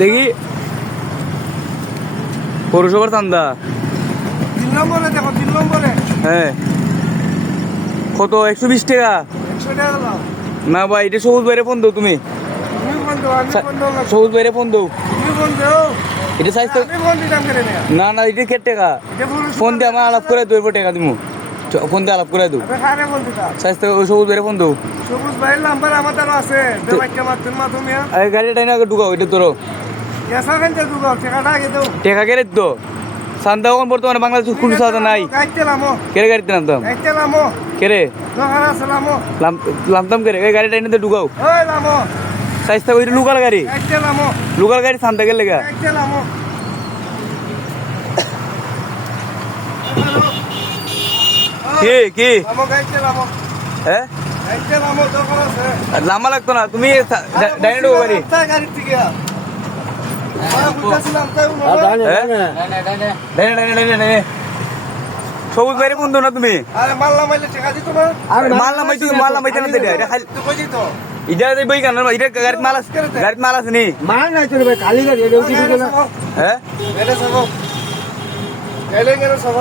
দেখি পৌরসভার চান্দা 3 নম্বরে দেখো 3 নম্বরে হ্যাঁ কত 120 টাকা 100 টাকা দাও না ভাই এটা সবুজ বাইরে ফোন দাও তুমি তুমি ফোন দাও আমি ফোন দাও না সবুজ বাইরে ফোন দাও তুমি ফোন দাও এটা সাইজ তো আমি ফোন দিতাম করে না না এটা কে টাকা ফোন দিয়ে আমার আলাপ করে দেবো টাকা দিমু ফোন দিয়ে আলাপ করে দেবো আরে খারে ফোন দিতাম সাইজ তো সবুজ বাইরে ফোন দাও সবুজ ভাইয়ের নাম্বার আমাদের আছে দেবাইকে মারতেন মাধ্যমে আরে গাড়িটা না ঢুকাও এটা তোরো এসা কেন দুগো টাকাটা আগে দাও টাকা কে তো চান্দা এখন বর্তমানে বাংলাদেশ কোনো চাঁদা নাই গাইতে লামো কেরে গাড়িতে নামতাম গাইতে লামো কেরে দোকান আছে লামো লামতাম কেরে এই গাড়িটা এনে ঢুকাও ওই লামো সাইজ তো ওইটা লোকাল গাড়ি গাইতে লামো লোকাল গাড়ি চান্দা গেলে গা গাইতে লামো কি লামো গাইতে লামো হ্যাঁ গাইতে লামো দোকান আছে লাম্বা লাগতো না তুমি ডাইনে ঢুকো গাড়ি তাই গাড়ি থেকে বুঝতেছিলাম তাই ডাইনে সবুজ বাইরে বন্ধু না তুমি আরে মাল্লা মাইলে টাকা দিত না মাল নামাইতে না দেয় এটা খালি তুই কই তো এটা বই কেন এটা গাড়িতে মাল আছে নি মাল নাই তো ভাই খালি গাড়ি এটা উঠি দিল না হ্যাঁ এটা সব এলে গেল সব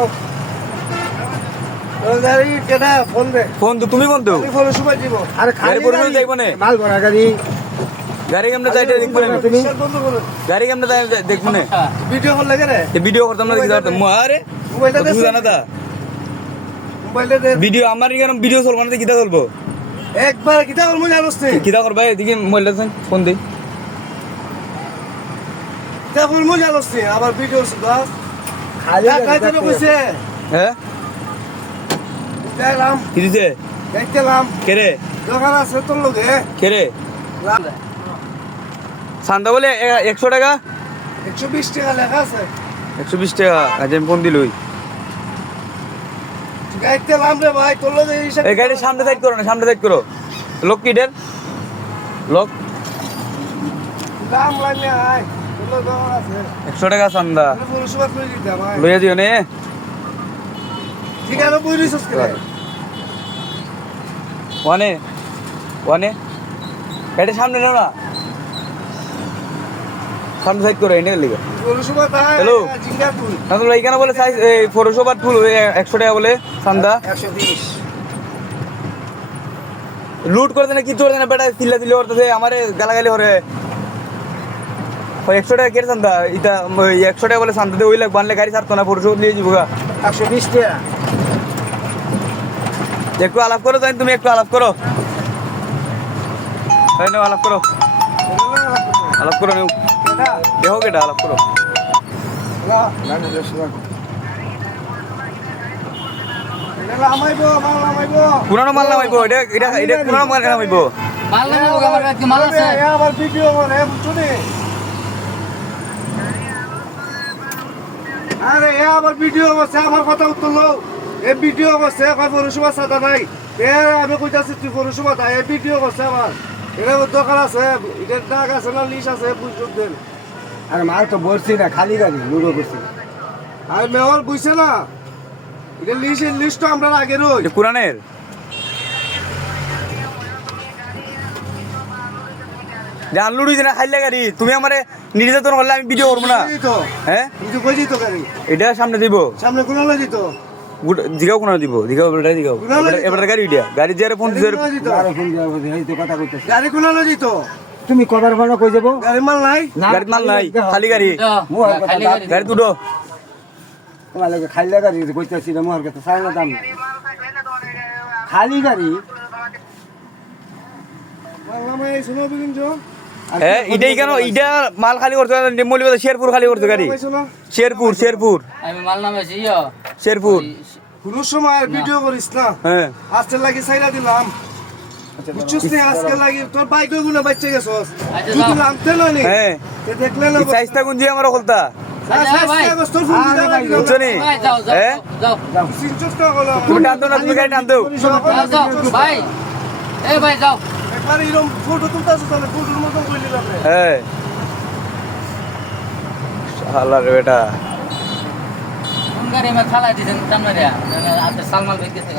গাড়ি কেডা ফোন দে ফোন তো তুমি ফোন তো আমি ফোন সময় দিব আরে গাড়ি পরিমাণ দেখবো না মাল ভরা গাড়ি গাড়ি কেমনে যাইতে দেখবো না তুমি বন্ধ করো গাড়ি কেমনে যাই দেখবো না ভিডিও কল লাগে রে ভিডিও করতাম না কি করতাম আরে মোবাইলটা দে তুমি জানা তা মোবাইলটা দে ভিডিও আমার কেন ভিডিও চলবো না কিটা করবো একবার কিটা করব জানোস তুই কিটা করবা এদিকে মোবাইলটা দেন ফোন দে কিটা করব জানোস তুই আবার ভিডিও দাও খালি গাড়ি তো কইছে হ্যাঁ দেখলাম কি দিছে দেখলাম কেরে দোকান আছে তোর লগে কেরে চান্দা বলে 100 টাকা 120 টাকা লেখা আছে 120 টাকা আজ আমি ফোন দিলই গাইতে লাম রে ভাই তোর লগে এই গাড়ির সামনে সাইড করো না সামনে সাইড করো লোক কি ডের লোক দাম লাগে আয় তোর লগে দোকান আছে 100 টাকা চান্দা পুরো সুবাদ করে দিতে ভাই লইয়া দিও নে ঠিক আছে বই রিসার্চ করে ওয়ানে গাড়ির সামনে নাও না সামনে সাইড করো এনে লিগা পুরো সুবাদ আয় হ্যালো। জিঙ্গা তুই না তো এইখানে বলে সাইজ এই 400 বাট ফুল 100 টাকা বলে চান্দা 120 লুট করতে না কিছু করতে না বেটা চিল্লা দিলে করতেছে আমারে গালাগালি করে 100 টাকা কেটে চান্দা এটা 100 টাকা বলে চান্দা দিয়ে ওই লাগ বানলে গাড়ি ছাড়তো না 400 নিয়ে যাবো গা 120 টাকা একটু আলাপ করো তাই তুমি একটু আলাপ করো তাই নাও আলাপ করো আলাপ করো নেও দেখো কেটা আলাপ করো পুরানো মাল নামাইবো এটা পুরানো মাল নামাইবো আরে আবার ভিডিও করছে আমার কথা উত্তর লো এ ভিডিও করছে পৌরসভা সাদা নাই আমি কইতাছি তুই পৌরসভা তাই এ ভিডিও করছে আমার এটা দোকান আছে এটার দাগ আছে না লিস আছে বুঝুক দেন আরে মাল তো বলছি না খালি গাড়ি লুডো করছি আর মেয়র বুঝছে না এটা লিস্ট আমরা আগে রই এটা কোরআনের জান লুড়ি না খাইলে গাড়ি তুমি আমারে নির্যাতন করলে আমি ভিডিও করবো না হ্যাঁ তুই কই দিত গাড়ি এটা সামনে দিব সামনে কোন লই দিত দিঘাও কোনো দিব দিঘাও এবারে দিঘাও এবারে গাড়ি দিয়া গাড়ি দিয়ে ফোন দিয়ে আরে ফোন দিয়া এই তো কথা কইতেছি গাড়ি কোন লই দিত তুমি কবার ভাড়া কই যাব গাড়ি মাল নাই গাড়ি মাল নাই খালি গাড়ি মোর কথা গাড়ি তুলো তোমার লাগে খালি গাড়ি কইতেছি না মোর কথা সারা দাম খালি গাড়ি মাল নামাই শুনো বিকিন জো হ্যাঁ এটাই কেন এটা মাল খালি করতে মৌলিবাদ শেরপুর খালি করতে গাড়ি শেরপুর আমি মাল নামাইছি শেরপুর কোনো সময় ভিডিও করিস না হ্যাঁ আজকে লাগি সাইরা দিলাম বুঝছিস না আজকে লাগি তোর বাইক গুলো বাচ্চা গেছস তুই তো আনতে লনি হ্যাঁ তে দেখলে না সাইজটা গুঞ্জি আমার খোলতা তোর ফোন দিতে লাগি বুঝছো নি যাও হ্যাঁ যাও সিনচস্ত হলো তুমি টান দাও না তুমি গাড়ি টান দাও যাও ভাই এই ভাই যাও একবার এরকম ফটো তুলতাছ তাহলে ফটোর মতো কইলি আপনি হ্যাঁ শালা রে বেটা কোন গাড়ি মে খালাই দিছেন সামনে রে আপনি সালমান ভাই গেছে